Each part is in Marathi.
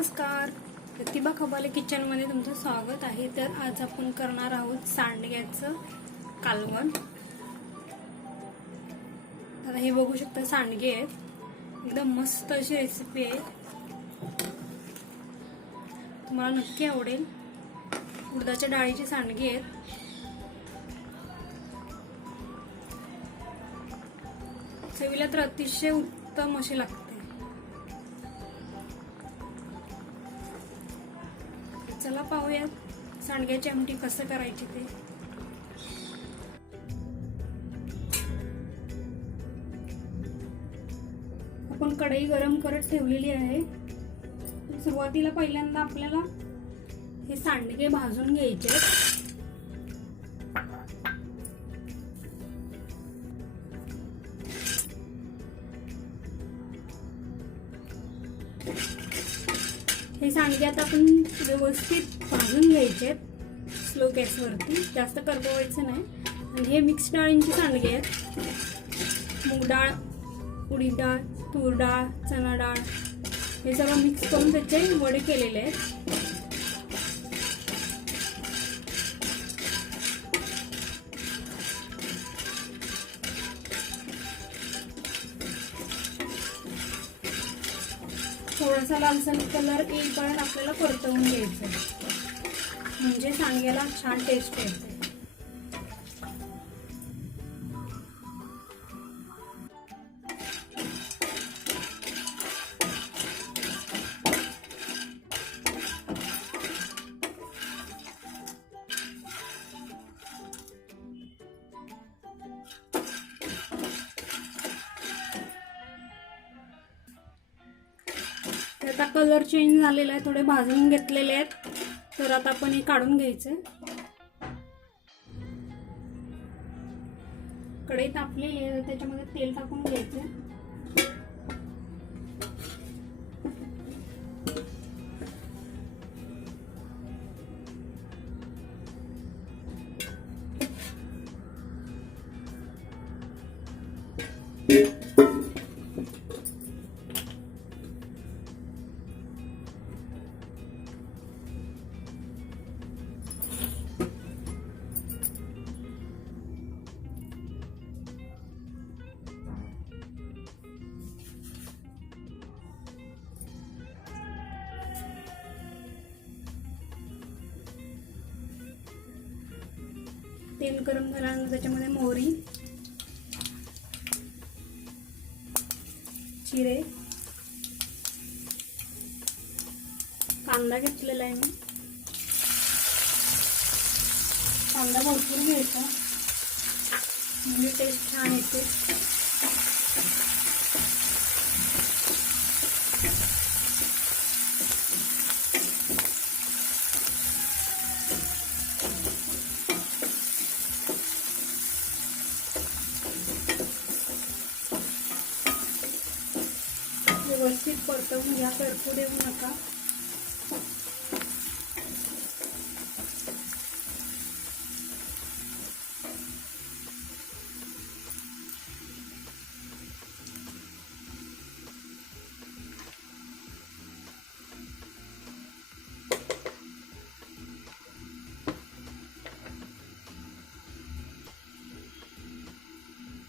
नमस्कार. प्रतिभा खबाले किचनमध्ये तुमचं स्वागत आहे. तर आज आपण करणार आहोत सांडग्याचं कालवण. आता हे बघू शकता सांडगे आहेत. एकदम मस्त अशी रेसिपी आहे. तुम्हाला नक्की आवडेल. उडदाच्या डाळीचे सांडगे आहेत. चवीला तर अतिशय उत्तम अशी लागते चला पाहूयात सांडग्याची आमटी कसं करायची ते. आपण कढई गरम करत ठेवलेली आहे. सुरुवातीला पहिल्यांदा आपल्याला हे सांडगे भाजून घ्यायचे हे सांडगे आता आपण व्यवस्थित भाजून घ्यायचे स्लो गॅसवरती जास्त करपवायचं नाही. आणि हे मिक्स डाळींचे सांडगे आहेत. मूग डाळ उडीद डाळ तूर डाळ चणा डाळ हे सगळं मिक्स करून त्याचे वडे केलेले आहेत. थोडासा लालसर कलर येईपर्यंत आपल्याला परतवून घ्यायचं म्हणजे सांग्याला छान टेस्ट येते. आता कलर चेंज झालेला आहे थोडे भाजून घेतलेले आहेत. तर आता आपण हे काढून घ्यायचे. कढई तापलेली आहे त्याच्यामध्ये तेल टाकून घ्यायचे. तेल गरम झाल्यानंतर त्याच्यामध्ये मोहरी जिरे कांदा घेतलेला आहे मी. कांदा भरपूर घ्यायचा. म्हणजे टेस्ट छान येते. व्यवस्थित परतवून घ्या करपू देऊ नका.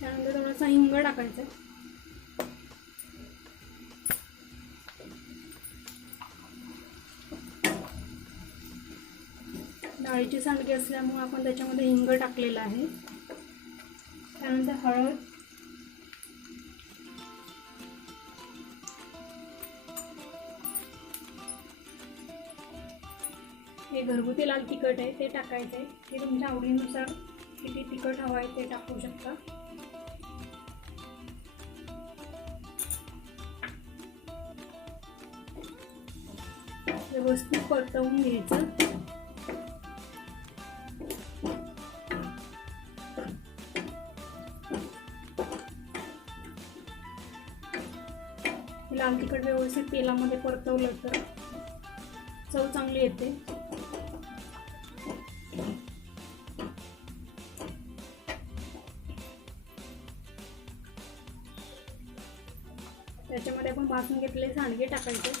त्यानंतर थोडासा हिंग टाकायचा डाळीची सांडगी असल्यामुळे आपण त्याच्यामध्ये हिंग टाकलेला आहे. त्यानंतर हळद. हे घरगुती लाल तिखट आहे ते टाकायचं आहे ते तुमच्या आवडीनुसार किती तिखट हवं आहे ते टाकू शकता. व्यवस्थित परतवून घ्यायचं. लाल तिखट व्यवस्थित तेलामध्ये परतवलं तर चव चांगली येते. त्याच्यामध्ये आपण भाजून घेतलेले सांडगे टाकायचे.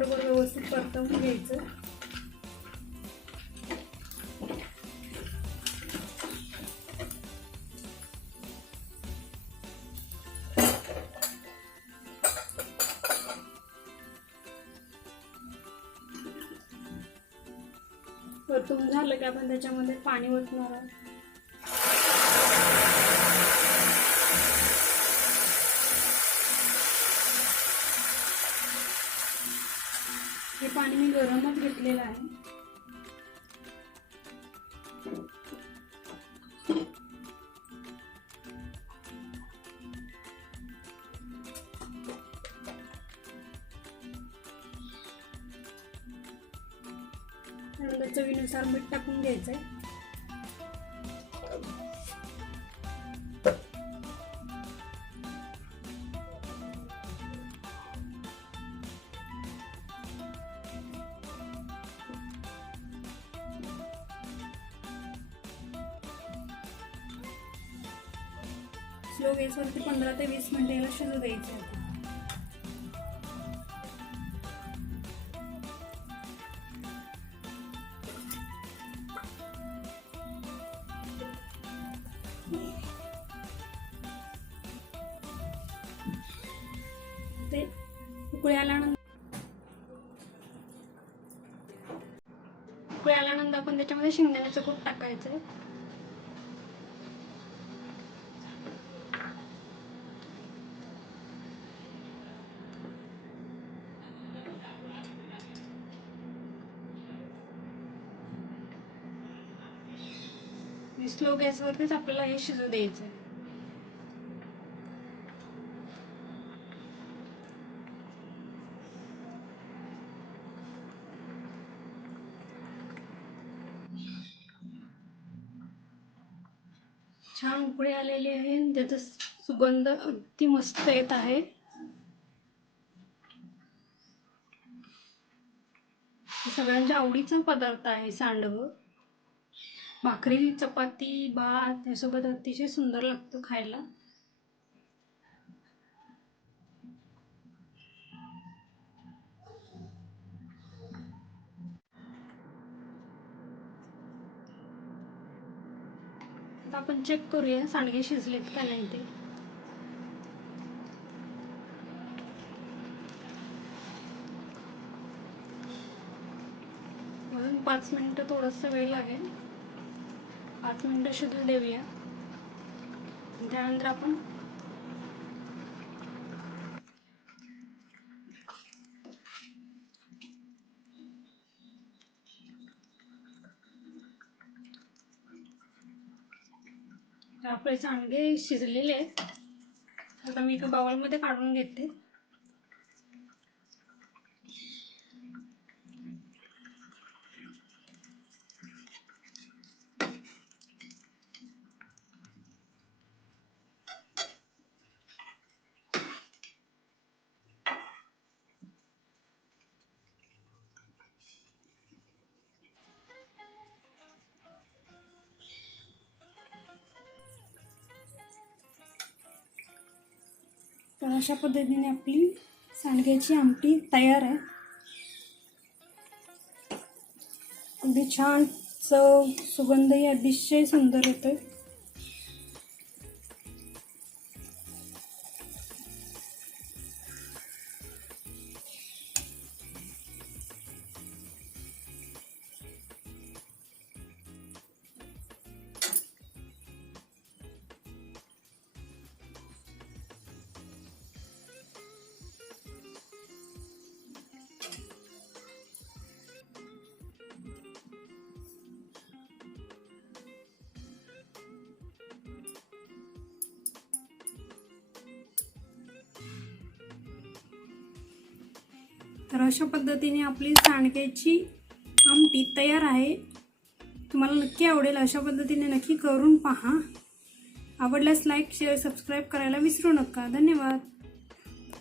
बरोबर व्यवस्थित परतवून घ्यायचं. परतून झालं की आपण त्याच्यामध्ये पाणी ओतणार आहोत हे पाणी मी गरमच घेतलेला आहे. त्यानंतर चवीनुसार मीठ टाकून घ्यायचं आहे स्लो गॅसवरती पंधरा ते वीस मिनटं याला शिजू द्यायचे आहे. ते उकळी आल्यानंतर उकळी आल्यानंतर आपण त्याच्यामध्ये शेंगदाण्याचं कूट टाकायचं आहे स्लो गॅसवरतीच आपल्याला हे शिजू द्यायचं आहे छान उकळी आलेली आहे त्याचा सुगंध अगदी मस्त येत आहे. सगळ्यांच्या आवडीचा पदार्थ आहे सांडग. भाकरी चपाती भात यासोबत अतिशय सुंदर लागतो खायला. आता आपण चेक करूया सांडगे शिजलेत का नाही ते. अजून पाच मिनिटं थोडंसं वेळ लागेल. पाच मिनटं शिजू देऊया. त्यानंतर आपण आपले सांडगे शिजलेले आहेत. आता मी एका बाउलमध्ये काढून घेते. तर अशा पद्धतीने आपली सांडग्याची आमटी तयार आहे. अगदी छान चव सुगंधही अतिशय सुंदर येतोय. तर अशा पद्धतीने आपली सांडग्याची आमटी तयार आहे. तुम्हाला नक्की आवडेल अशा पद्धतीने नक्की करून पहा. आवडल्यास लाईक शेअर सबस्क्राईब करायला विसरू नका. धन्यवाद.